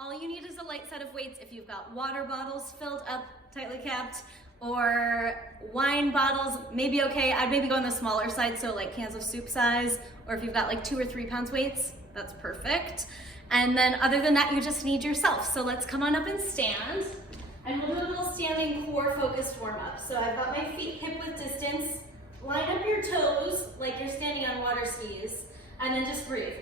All you need is a light set of weights. If you've got water bottles filled up, tightly capped, or wine bottles, maybe okay. I'd maybe go on the smaller side, so like cans of soup size, or if you've got like 2 or 3 pounds weights, that's perfect. And then other than that, you just need yourself. So let's come on up and stand. And we'll do a little standing core focused warm up. So I've got my feet hip width distance. Line up your toes like you're standing on water skis, and then just breathe.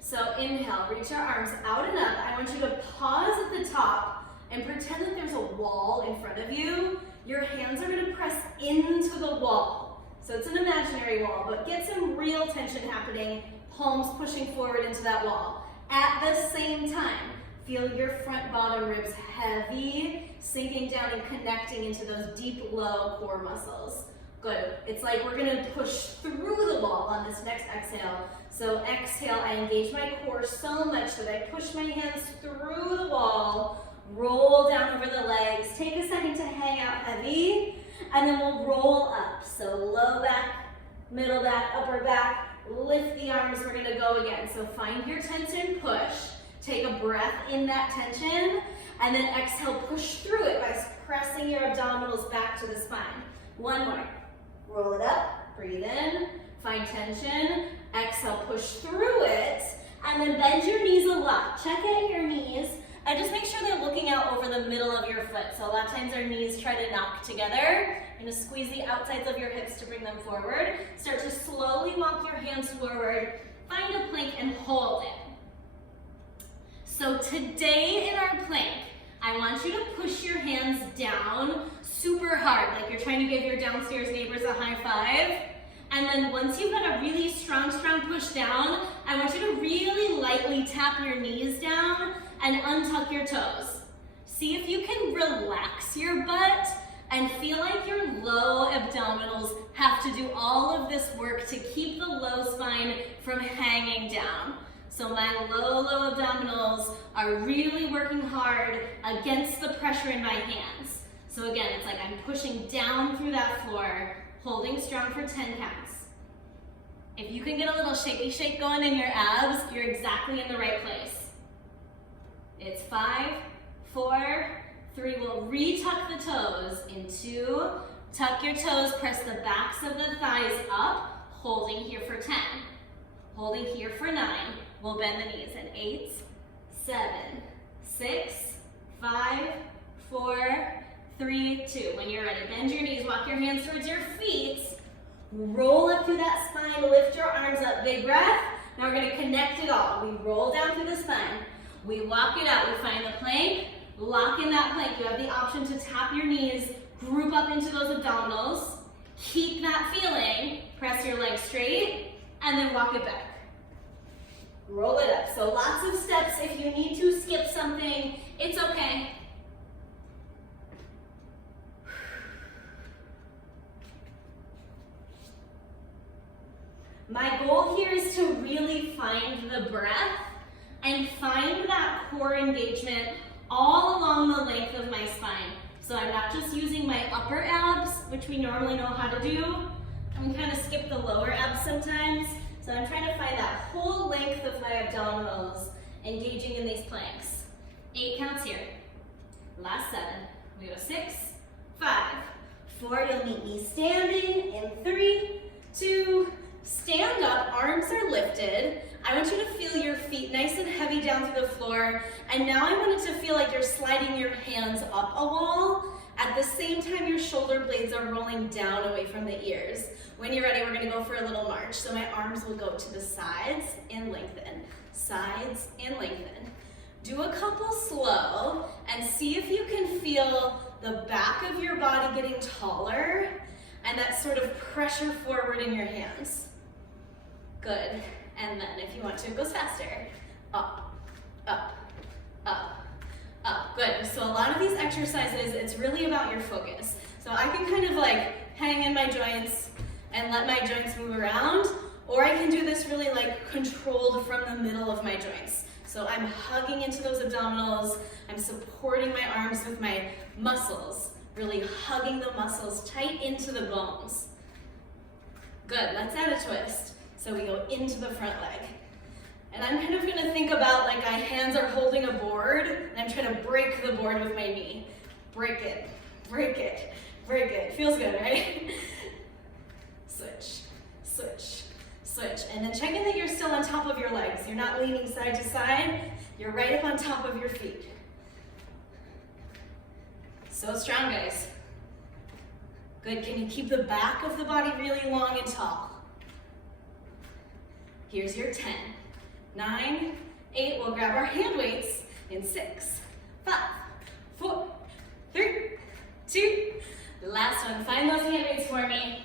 So inhale, reach your arms out and up. I want you to pause at the top and pretend that there's a wall in front of you. Your hands are gonna press into the wall. So it's an imaginary wall, but get some real tension happening, palms pushing forward into that wall. At the same time, feel your front bottom ribs heavy, sinking down and connecting into those deep, low core muscles. Good. It's like we're gonna push through the wall on this next exhale. So exhale, I engage my core so much that I push my hands through the wall, roll down over the legs, take a second to hang out heavy, and then we'll roll up. So low back, middle back, upper back, lift the arms, we're gonna go again. So find your tension, push, take a breath in that tension, and then exhale, push through it by pressing your abdominals back to the spine. One more. Roll it up, breathe in, find tension, exhale, push through it, and then bend your knees a lot. Check out your knees, and just make sure they're looking out over the middle of your foot. So a lot of times our knees try to knock together. You're gonna squeeze the outsides of your hips to bring them forward. Start to slowly walk your hands forward, find a plank and hold it. So today in our plank, I want you to push your hands down super hard, like you're trying to give your downstairs neighbors a high five. And then once you've got a really strong push down, I want you to really lightly tap your knees down and untuck your toes. See if you can relax your butt and feel like your low abdominals have to do all of this work to keep the low spine from hanging down. So my low abdominals are really working hard against the pressure in my hands. So again, it's like I'm pushing down through that floor, holding strong for 10 counts. If you can get a little shaky shake going in your abs, you're exactly in the right place. It's 5, 4, 3, we'll re-tuck the toes in 2, tuck your toes, press the backs of the thighs up, holding here for 10, holding here for 9, we'll bend the knees in 8, 7, 6, 5, 4, 3, 2. When you're ready, bend your knees, walk your hands towards your feet, roll up through that spine, lift your arms up, big breath. Now we're gonna connect it all. We roll down through the spine, we walk it out, we find the plank, lock in that plank. You have the option to tap your knees, group up into those abdominals, keep that feeling, press your legs straight, and then walk it back. Roll it up. So lots of steps. If you need to skip something, it's okay. My goal here is to really find the breath and find that core engagement all along the length of my spine. So I'm not just using my upper abs, which we normally know how to do. I'm kind of skip the lower abs sometimes. So I'm trying to find that whole length of my abdominals engaging in these planks. 8 counts here. Last 7. We go 6, 5, 4. You'll meet me standing in 3, 2, stand up, arms are lifted. I want you to feel your feet nice and heavy down through the floor. And now I want it to feel like you're sliding your hands up a wall. At the same time, your shoulder blades are rolling down away from the ears. When you're ready, we're gonna go for a little march. So my arms will go to the sides and lengthen, sides and lengthen. Do a couple slow and see if you can feel the back of your body getting taller and that sort of pressure forward in your hands. Good. And then if you want to, it goes faster. Up, up, up, up. Good. So a lot of these exercises, it's really about your focus. So I can kind of like hang in my joints and let my joints move around, or I can do this really like controlled from the middle of my joints. So I'm hugging into those abdominals, I'm supporting my arms with my muscles, really hugging the muscles tight into the bones. Good, let's add a twist. So we go into the front leg. And I'm kind of gonna think about like my hands are holding a board and I'm trying to break the board with my knee. Break it, break it, break it. Feels good, right? Switch, switch, switch. And then check in that you're still on top of your legs. You're not leaning side to side. You're right up on top of your feet. So strong, guys. Good, can you keep the back of the body really long and tall? Here's your 10, 9, 8, we'll grab our hand weights in 6, 5, 4, 3, 2, the last one. Find those hand weights for me.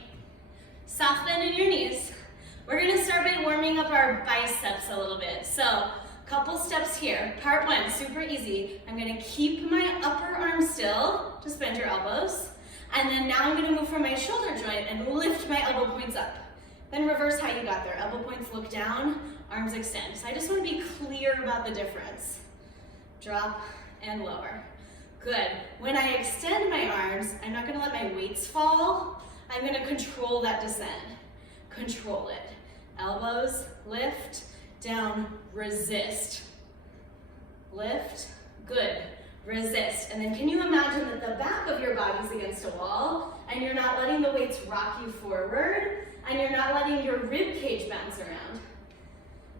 Soft bend in your knees. We're gonna start by warming up our biceps a little bit. So, couple steps here. Part 1, super easy. I'm gonna keep my upper arm still, just bend your elbows. And then now I'm gonna move from my shoulder joint and lift my elbow points up. Then reverse how you got there. Elbow points look down, arms extend. So I just want to be clear about the difference. Drop and lower. Good. When I extend my arms, I'm not going to let my weights fall. I'm going to control that descend. Control it. Elbows, lift, down, resist. Lift, good. Resist. And then can you imagine that the back of your body's against a wall and you're not letting the weights rock you forward and you're not letting your rib cage bounce around.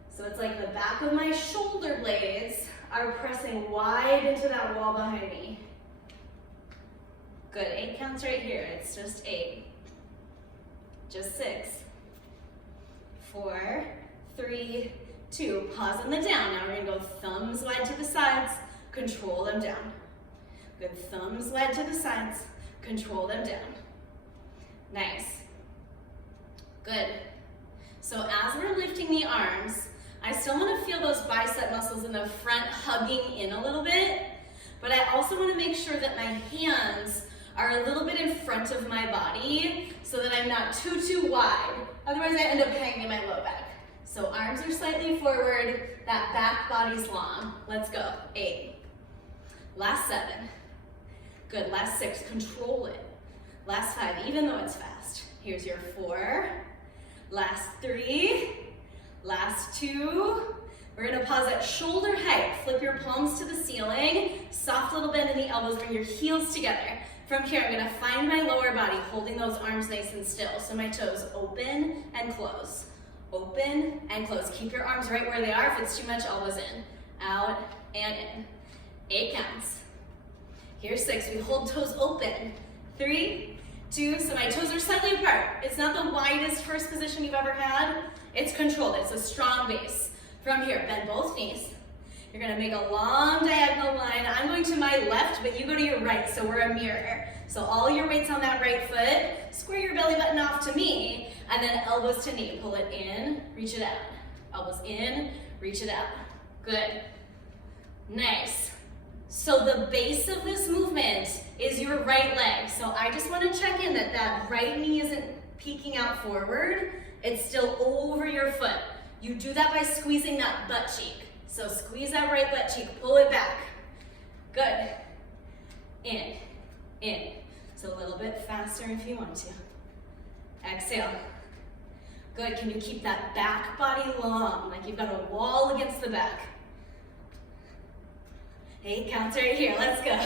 So it's like the back of my shoulder blades are pressing wide into that wall behind me. Good, 8 counts right here. It's just 8. Just 6. 4, 3, 2. Pause on the down. Now we're gonna go thumbs wide to the sides, control them down. Good, thumbs wide to the sides, control them down. Nice. Good. So as we're lifting the arms, I still want to feel those bicep muscles in the front hugging in a little bit, but I also want to make sure that my hands are a little bit in front of my body so that I'm not too wide. Otherwise I end up hanging my low back. So arms are slightly forward, that back body's long. Let's go. 8. Last 7. Good, last 6, control it. Last 5, even though it's fast. Here's your 4. Last 3, last 2. We're gonna pause at shoulder height. Flip your palms to the ceiling. Soft little bend in the elbows, bring your heels together. From here, I'm gonna find my lower body, holding those arms nice and still. So my toes open and close. Open and close. Keep your arms right where they are. If it's too much, elbows in. Out and in. 8 counts. Here's 6, we hold toes open. 3, 2, so my toes are slightly apart. It's not the widest first position you've ever had. It's controlled, it's a strong base. From here, bend both knees. You're gonna make a long diagonal line. I'm going to my left, but you go to your right, so we're a mirror. So all your weight's on that right foot. Square your belly button off to me, and then elbows to knee. Pull it in, reach it out. Elbows in, reach it out. Good. Nice. So the base of this movement is your right leg. So I just want to check in that that right knee isn't peeking out forward. It's still over your foot. You do that by squeezing that butt cheek. So squeeze that right butt cheek, pull it back. Good. In, in. So a little bit faster if you want to. Exhale. Good, can you keep that back body long, like you've got a wall against the back. 8 counts right here, let's go.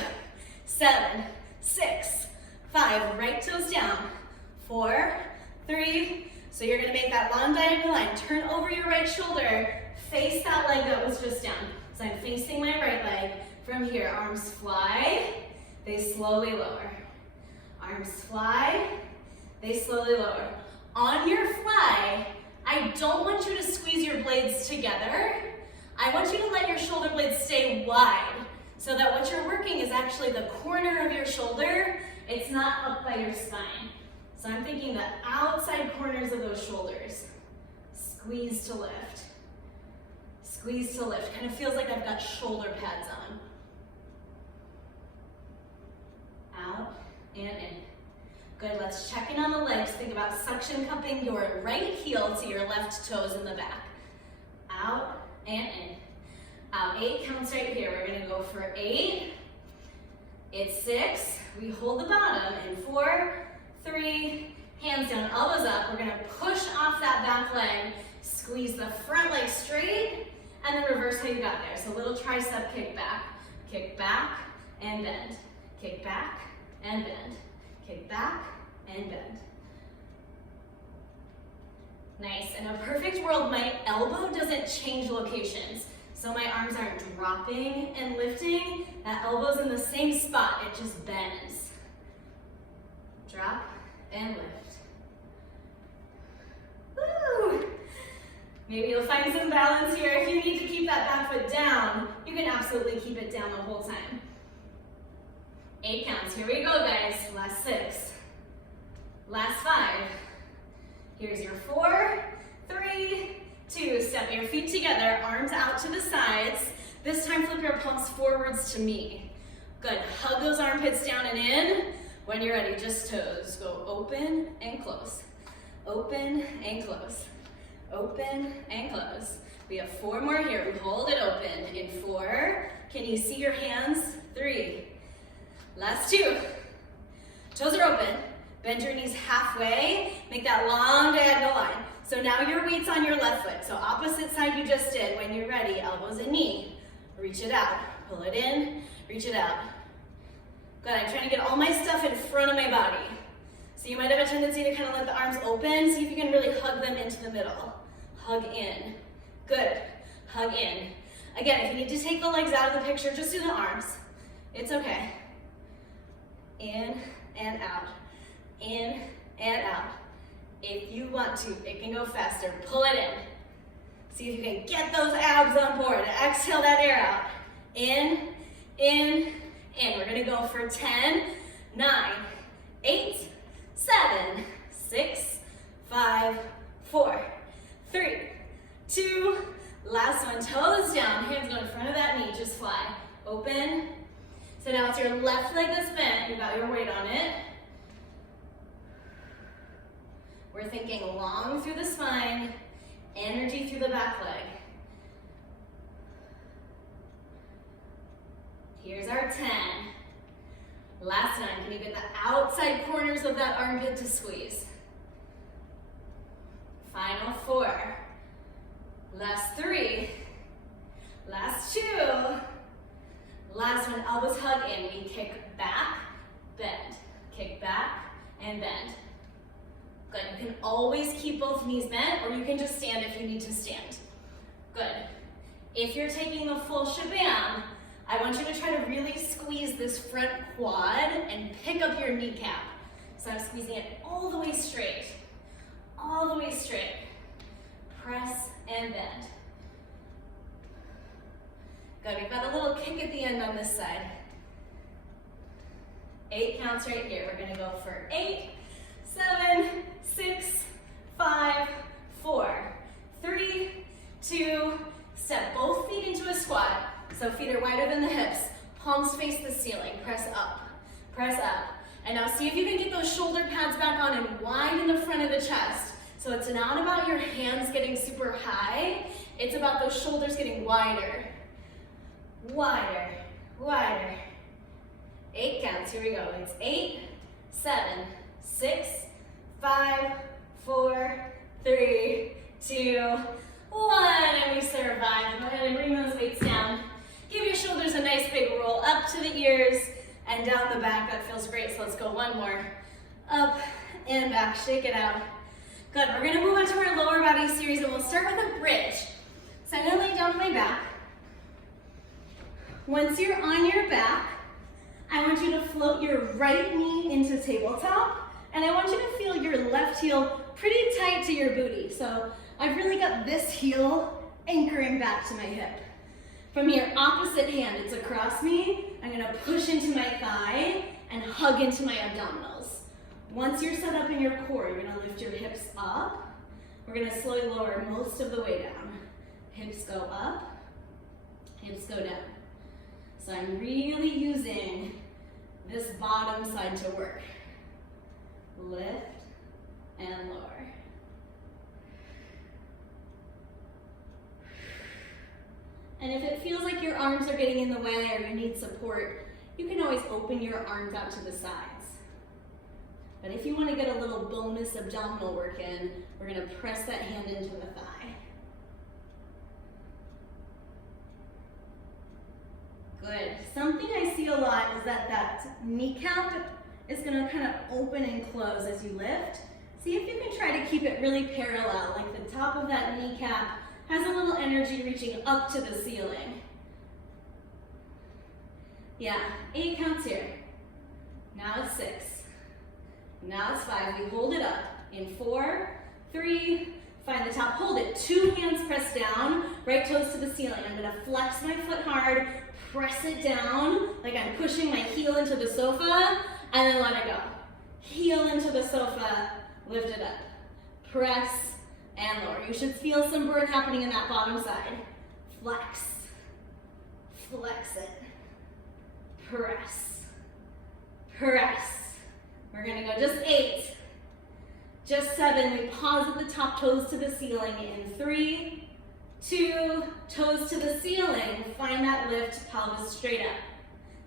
7, 6, 5, right toes down. 4, 3, so you're gonna make that long diagonal line. Turn over your right shoulder, face that leg that was just down. So I'm facing my right leg. From here, arms fly, they slowly lower. Arms fly, they slowly lower. On your fly, I don't want you to squeeze your blades together. I want you to let your shoulder blades stay wide so that what you're working is actually the corner of your shoulder. It's not up by your spine. So I'm thinking the outside corners of those shoulders. Squeeze to lift. Squeeze to lift. Kind of feels like I've got shoulder pads on. Out and in. Good, let's check in on the legs. Think about suction cupping your right heel to your left toes in the back. Out and in. Out, 8 counts right here. We're gonna go for 8. It's 6. We hold the bottom in 4, 3, hands down, elbows up. We're gonna push off that back leg. Squeeze the front leg straight, and then reverse how you got there. So little tricep kick back, and bend. Kick back, and bend. Kick back, and bend. Nice. In a perfect world, my elbow doesn't change locations. So my arms aren't dropping and lifting. That elbow's in the same spot, it just bends. Drop and lift. Woo! Maybe you'll find some balance here. If you need to keep that back foot down, you can absolutely keep it down the whole time. 8 counts. Here we go, guys. Last 6. Last 5. Here's your 4, 3, 2. Step your feet together, arms out to the sides. This time flip your palms forwards to me. Good. Hug those armpits down and in. When you're ready, just toes. Go open and close. Open and close. Open and close. We have 4 more here. We hold it open. In 4. Can you see your hands? 3. Last 2. Toes are open. Bend your knees halfway. Make that long diagonal line. So now your weight's on your left foot. So opposite side you just did. When you're ready, elbows and knee. Reach it out. Pull it in. Reach it out. Good. I'm trying to get all my stuff in front of my body. So you might have a tendency to kind of let the arms open. See if you can really hug them into the middle. Hug in. Good. Hug in. Again, if you need to take the legs out of the picture, just do the arms. It's okay. In and out. In and out. If you want to, it can go faster. Pull it in. See if you can get those abs on board. Exhale that air out. In, in, in. We're gonna go for 10, 9, 8, 7, 6, 5, 4, 3, 2, last one. Toes down, hands go in front of that knee, just fly. Open. So now it's your left leg that's bent. You got your weight on it. We're thinking long through the spine, energy through the back leg. Here's our 10. Last 9, can you get the outside corners of that armpit to squeeze? Final 4. Last 3. Last 2. Last one, elbows hug in. We kick back, bend. Kick back, and bend. Good. You can always keep both knees bent, or you can just stand if you need to stand. Good. If you're taking the full shebang, I want you to try to really squeeze this front quad and pick up your kneecap. So I'm squeezing it all the way straight. All the way straight. Press and bend. Good. We've got a little kick at the end on this side. 8 counts right here. We're going to go for 8, 7, 6, 5, 4, 3, 2, step both feet into a squat. So feet are wider than the hips. Palms face the ceiling. Press up. Press up. And now see if you can get those shoulder pads back on and widen the front of the chest. So it's not about your hands getting super high. It's about those shoulders getting wider. Wider. Wider. 8 counts. Here we go. It's 8, 7, 6, 5, 4, 3, 2, 1. And we survived. Go ahead and bring those weights down. Give your shoulders a nice big roll up to the ears and down the back. That feels great. So let's go one more. Up and back. Shake it out. Good. We're going to move on to our lower body series, and we'll start with a bridge. So I'm going to lay down on my back. Once you're on your back, I want you to float your right knee into tabletop, and I want you to feel your left heel pretty tight to your booty. So I've really got this heel anchoring back to my hip. From your opposite hand, it's across me. I'm going to push into my thigh and hug into my abdominals. Once you're set up in your core, you're going to lift your hips up. We're going to slowly lower most of the way down. Hips go up, hips go down. So I'm really using this bottom side to work. Lift and lower. And if it feels like your arms are getting in the way or you need support, you can always open your arms out to the sides. But if you want to get a little bonus abdominal work in, we're going to press that hand into the thigh. that that kneecap is gonna kind of open and close as you lift. See if you can try to keep it really parallel, like the top of that kneecap has a little energy reaching up to the ceiling. Yeah, 8 counts here. Now it's 6. Now it's 5. We hold it up in 4, 3, find the top, hold it. 2 hands press down, right toes to the ceiling. I'm gonna flex my foot hard, press it down, like I'm pushing my heel into the sofa, and then let it go. Heel into the sofa, lift it up. Press and lower. You should feel some burn happening in that bottom side. Flex, flex it. Press, press. We're gonna go just 8, just 7. We pause at the top, toes to the ceiling in 3, 2, toes to the ceiling. Find that lift, pelvis straight up.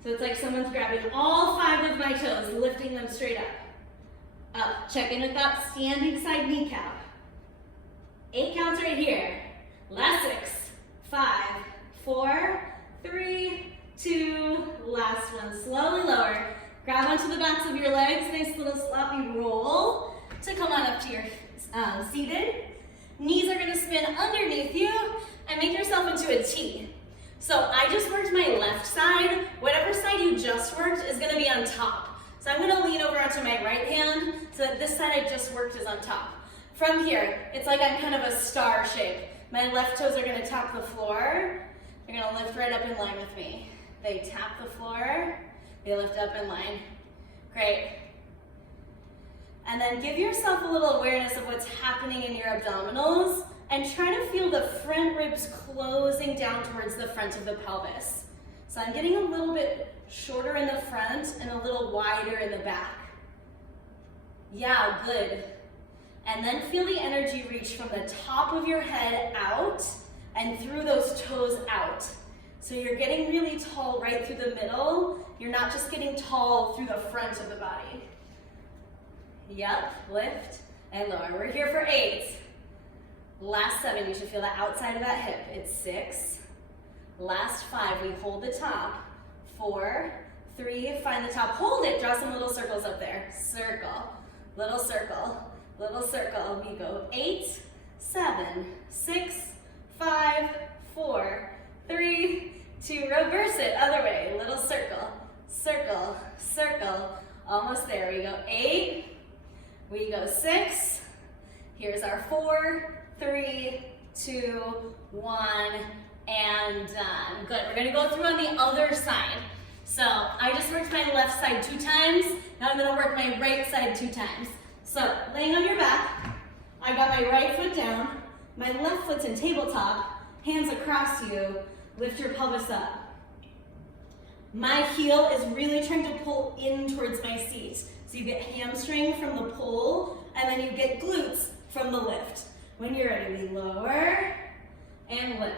So it's like someone's grabbing all 5 of my toes, lifting them straight up. Up, check in with that standing side kneecap. 8 counts right here. Last 6, 5, 4, 3, 2, last one. Slowly lower. Grab onto the backs of your legs. Nice little sloppy roll to come on up to your seated. Knees are gonna spin underneath you and make yourself into a T. So I just worked my left side. Whatever side you just worked is gonna be on top. So I'm gonna lean over onto my right hand so that this side I just worked is on top. From here, it's like I'm kind of a star shape. My left toes are gonna tap the floor. They're gonna lift right up in line with me. They tap the floor, they lift up in line. Great. And then give yourself a little awareness of what's happening in your abdominals and try to feel the front ribs closing down towards the front of the pelvis. So I'm getting a little bit shorter in the front and a little wider in the back. Yeah, good. And then feel the energy reach from the top of your head out and through those toes out. So you're getting really tall right through the middle. You're not just getting tall through the front of the body. Yep, lift and lower. We're here for 8. Last 7, you should feel the outside of that hip. It's 6. Last 5, we hold the top. 4, 3, find the top, hold it, draw some little circles up there. Circle, little circle, little circle. We go 8, 7, 6, 5, 4, 3, 2, reverse it, other way, little circle, circle, circle, almost there. We go 8, we go 6, here's our 4, 3, 2, 1, and done. Good, we're gonna go through on the other side. So I just worked my left side 2 times, now I'm gonna work my right side 2 times. So laying on your back, I got my right foot down, my left foot's in tabletop, hands across you, lift your pelvis up. My heel is really trying to pull in towards my seat. So you get hamstring from the pull, and then you get glutes from the lift. When you're ready, we lower and lift.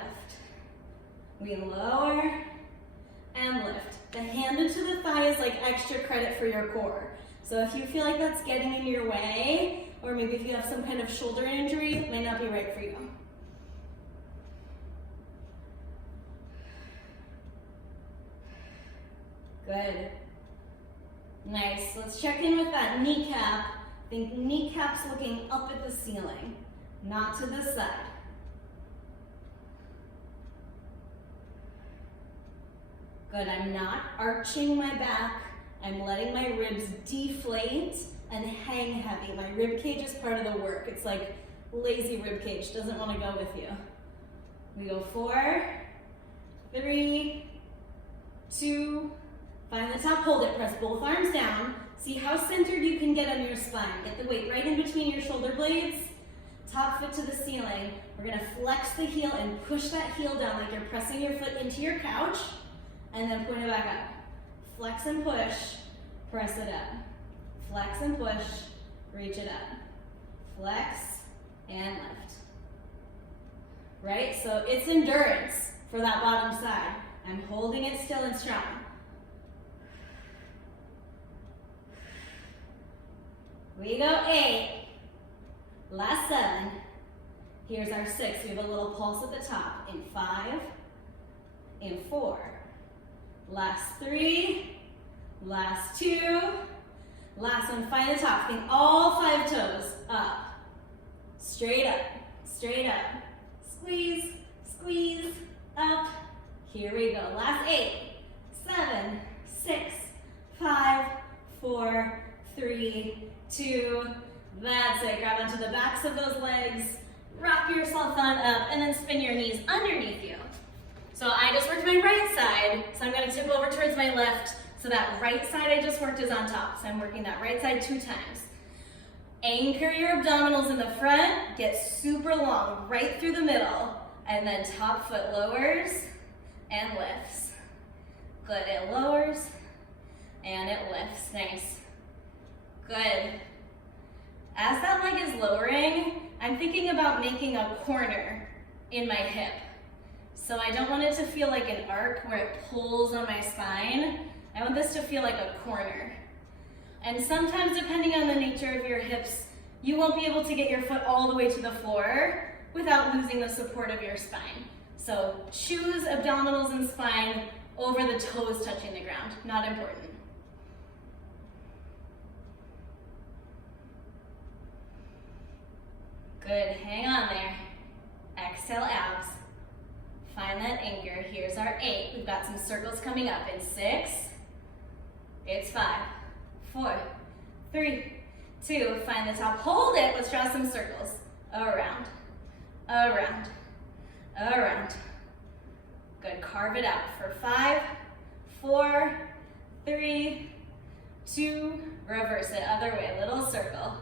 We lower and lift. The hand into the thigh is like extra credit for your core. So if you feel like that's getting in your way, or maybe if you have some kind of shoulder injury, it might not be right for you. Good. Nice. Let's check in with that kneecap. Think kneecaps looking up at the ceiling, not to the side. Good. I'm not arching my back. I'm letting my ribs deflate and hang heavy. My rib cage is part of the work. It's like lazy rib cage, doesn't want to go with you. We go 4, 3, 2, find the top, hold it, press both arms down. See how centered you can get on your spine. Get the weight right in between your shoulder blades. Top foot to the ceiling. We're gonna flex the heel and push that heel down like you're pressing your foot into your couch, and then point it back up. Flex and push, press it up. Flex and push, reach it up. Flex and lift. Right, so it's endurance for that bottom side. I'm holding it still and strong. We go 8, last 7, here's our 6, we have a little pulse at the top, in 5, in 4, last 3, Last 2. Last one, find the top. Think all 5 toes up. Straight up, straight up. Squeeze, squeeze, up. Here we go. Last 8, 7, 6, 5, 4, 3, 2. That's it. Grab onto the backs of those legs. Rock yourself on up and then spin your knees underneath you. So I just worked my right side, so I'm going to tip over towards my left. So that right side I just worked is on top. So I'm working that right side 2 times. Anchor your abdominals in the front, get super long right through the middle, and then top foot lowers and lifts. Good, it lowers and it lifts, nice. Good. As that leg is lowering, I'm thinking about making a corner in my hip. So I don't want it to feel like an arc where it pulls on my spine. I want this to feel like a corner. And sometimes, depending on the nature of your hips, you won't be able to get your foot all the way to the floor without losing the support of your spine. So choose abdominals and spine over the toes touching the ground. Not important. Good, hang on there. Exhale, abs. Find that anchor. Here's our 8. We've got some circles coming up in 6. It's 5, 4, 3, 2. Find the top. Hold it. Let's draw some circles. Around, around, around. Good. Carve it out for 5, 4, 3, 2. Reverse it. Other way. Little circle.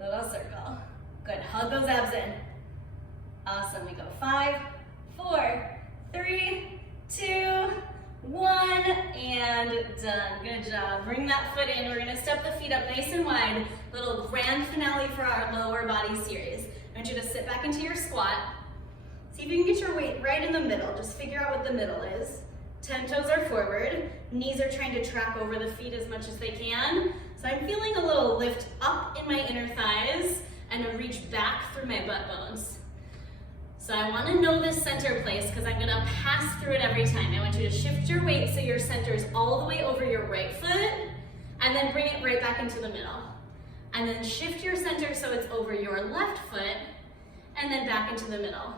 Little circle. Good. Hug those abs in. Awesome. We go 5, 4, 3, 2, 1, and done. Good job. Bring that foot in. We're gonna step the feet up nice and wide. Little grand finale for our lower body series. I want you to sit back into your squat. See if you can get your weight right in the middle. Just figure out what the middle is. 10 toes are forward. Knees are trying to track over the feet as much as they can. So I'm feeling a little lift up in my inner thighs and a reach back through my butt bones. So I want to know this center place because I'm going to pass through it every time. I want you to shift your weight so your center is all the way over your right foot and then bring it right back into the middle. And then shift your center so it's over your left foot and then back into the middle.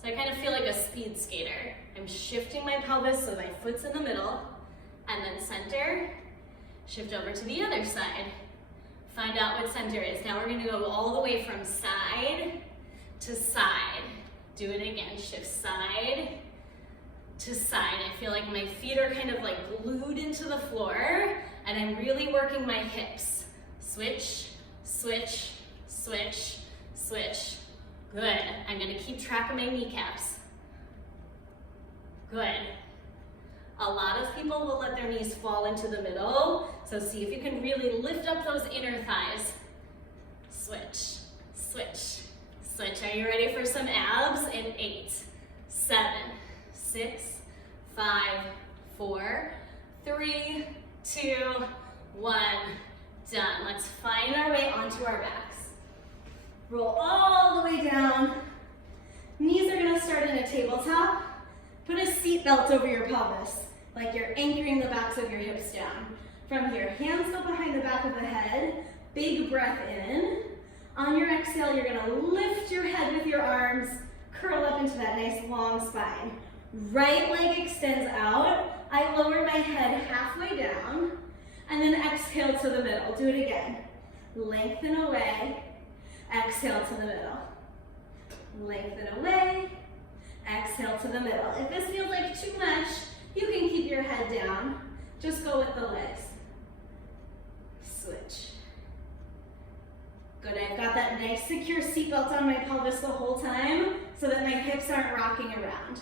So I kind of feel like a speed skater. I'm shifting my pelvis so my foot's in the middle and then center, shift over to the other side. Find out what center is. Now we're going to go all the way from side to side. Do it again, shift side to side. I feel like my feet are kind of like glued into the floor and I'm really working my hips. Switch, switch, switch, switch. Good. I'm gonna keep track of my kneecaps. Good. A lot of people will let their knees fall into the middle, so see if you can really lift up those inner thighs. Switch, switch. Switch. Are you ready for some abs? In 8, 7, 6, 5, 4, 3, 2, 1. Done. Let's find our way onto our backs. Roll all the way down. Knees are going to start in a tabletop. Put a seat belt over your pelvis, like you're anchoring the backs of your hips down. From here, hands go behind the back of the head. Big breath in. On your exhale, you're gonna lift your head with your arms, curl up into that nice long spine. Right leg extends out. I lower my head halfway down, and then exhale to the middle. Do it again. Lengthen away, exhale to the middle. Lengthen away, exhale to the middle. If this feels like too much, you can keep your head down. Just go with the legs. Switch. Good, I've got that nice secure seatbelt on my pelvis the whole time so that my hips aren't rocking around.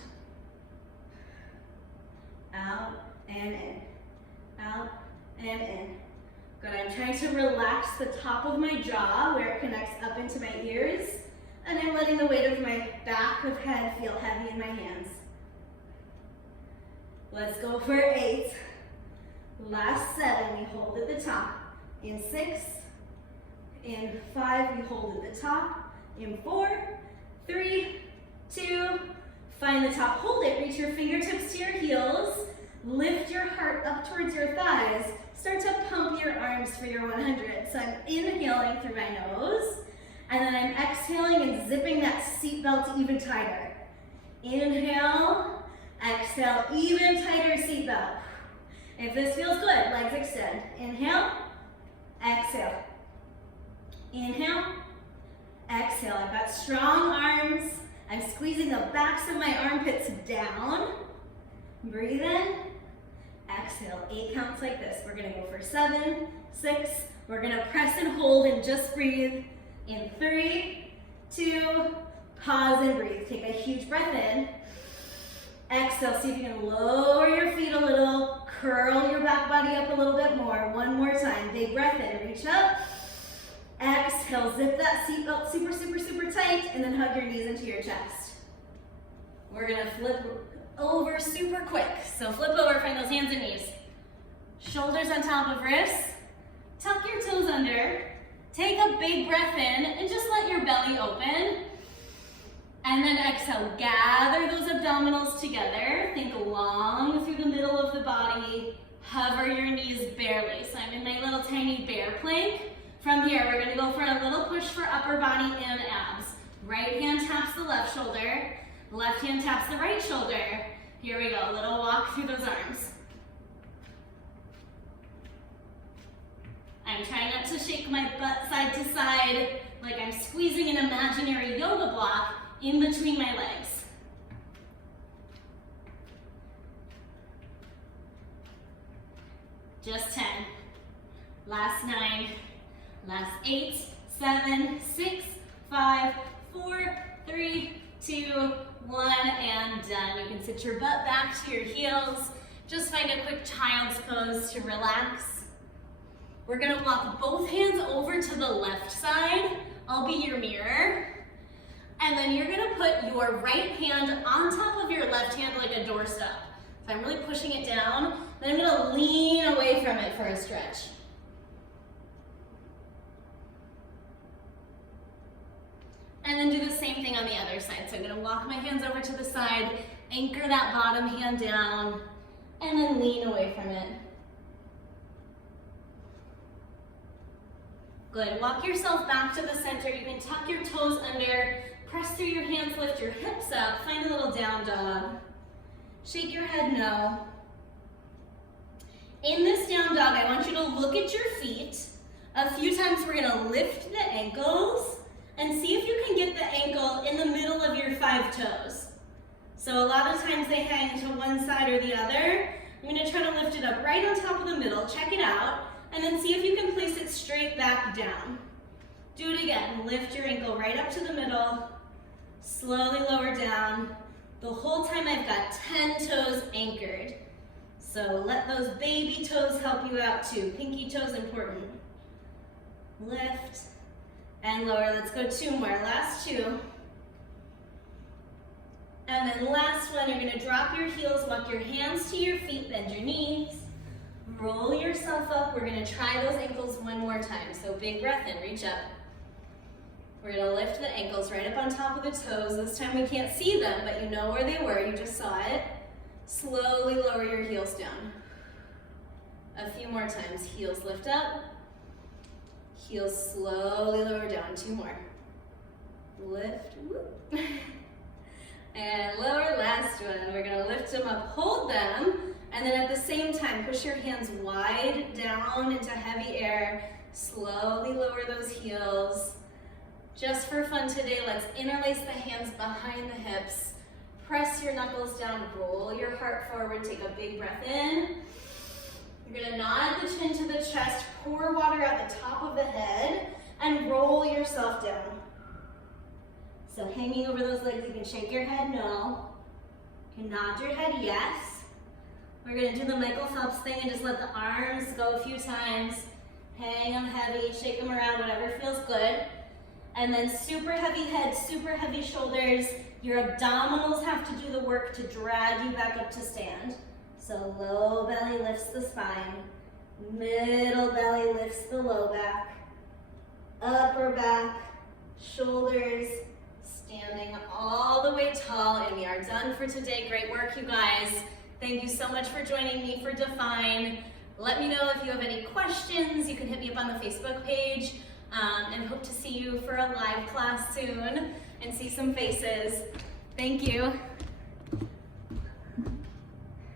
Out and in, out and in. Good, I'm trying to relax the top of my jaw where it connects up into my ears, and I'm letting the weight of my back of head feel heavy in my hands. Let's go for 8. Last 7, we hold at the top. In 6, in 5, we hold at the top. In 4, 3, 2, find the top, hold it. Reach your fingertips to your heels. Lift your heart up towards your thighs. Start to pump your arms for your 100. So I'm inhaling through my nose, and then I'm exhaling and zipping that seatbelt even tighter. Inhale, exhale, even tighter seatbelt. If this feels good, legs extend. Inhale, exhale. Inhale, exhale. I've got strong arms. I'm squeezing the backs of my armpits down. Breathe in, exhale. 8 counts like this. We're gonna go for 7, 6. We're gonna press and hold and just breathe. In 3, 2, pause and breathe. Take a huge breath in. Exhale, see if you can lower your feet a little, curl your back body up a little bit more. One more time, big breath in, reach up. Exhale, zip that seatbelt super, super, super tight, and then hug your knees into your chest. We're gonna flip over super quick. So flip over, find those hands and knees. Shoulders on top of wrists. Tuck your toes under. Take a big breath in and just let your belly open. And then exhale, gather those abdominals together. Think long through the middle of the body. Hover your knees barely. So I'm in my little tiny bear plank. From here, we're gonna go for a little push for upper body and abs. Right hand taps the left shoulder. Left hand taps the right shoulder. Here we go, a little walk through those arms. I'm trying not to shake my butt side to side like I'm squeezing an imaginary yoga block in between my legs. Just 10. Last 9. Last 8, 7, 6, 5, 4, 3, 2, 1, and done. You can sit your butt back to your heels. Just find a quick child's pose to relax. We're gonna walk both hands over to the left side. I'll be your mirror. And then you're gonna put your right hand on top of your left hand like a doorstop. So I'm really pushing it down. Then I'm gonna lean away from it for a stretch. And then do the same thing on the other side. So I'm gonna walk my hands over to the side, anchor that bottom hand down, and then lean away from it. Good, walk yourself back to the center. You can tuck your toes under, press through your hands, lift your hips up, find a little down dog. Shake your head no. In this down dog, I want you to look at your feet. A few times we're gonna lift the ankles and see if you can get the ankle in the middle of your 5 toes. So a lot of times they hang to one side or the other. I'm gonna try to lift it up right on top of the middle, check it out, and then see if you can place it straight back down. Do it again, lift your ankle right up to the middle, slowly lower down. The whole time I've got 10 toes anchored. So let those baby toes help you out too. Pinky toes important. Lift and lower. Let's go 2 more, last 2. And then last one, you're gonna drop your heels, walk your hands to your feet, bend your knees. Roll yourself up. We're gonna try those ankles one more time. So big breath in, reach up. We're gonna lift the ankles right up on top of the toes. This time we can't see them, but you know where they were, you just saw it. Slowly lower your heels down. A few more times, heels lift up. Heels slowly lower down, 2 more. Lift, whoop. And lower, last one. We're gonna lift them up, hold them, and then at the same time, push your hands wide down into heavy air. Slowly lower those heels. Just for fun today, let's interlace the hands behind the hips. Press your knuckles down, roll your heart forward, take a big breath in. You're gonna nod the chin to the chest, pour water at the top of the head, and roll yourself down. So hanging over those legs, you can shake your head no. You can nod your head yes. We're gonna do the Michael Phelps thing and just let the arms go a few times. Hang them heavy, shake them around, whatever feels good. And then super heavy head, super heavy shoulders. Your abdominals have to do the work to drag you back up to stand. So low belly lifts the spine. Middle belly lifts the low back. Upper back, shoulders, standing all the way tall. And we are done for today. Great work, you guys. Thank you so much for joining me for Define. Let me know if you have any questions. You can hit me up on the Facebook page, and hope to see you for a live class soon and see some faces. Thank you.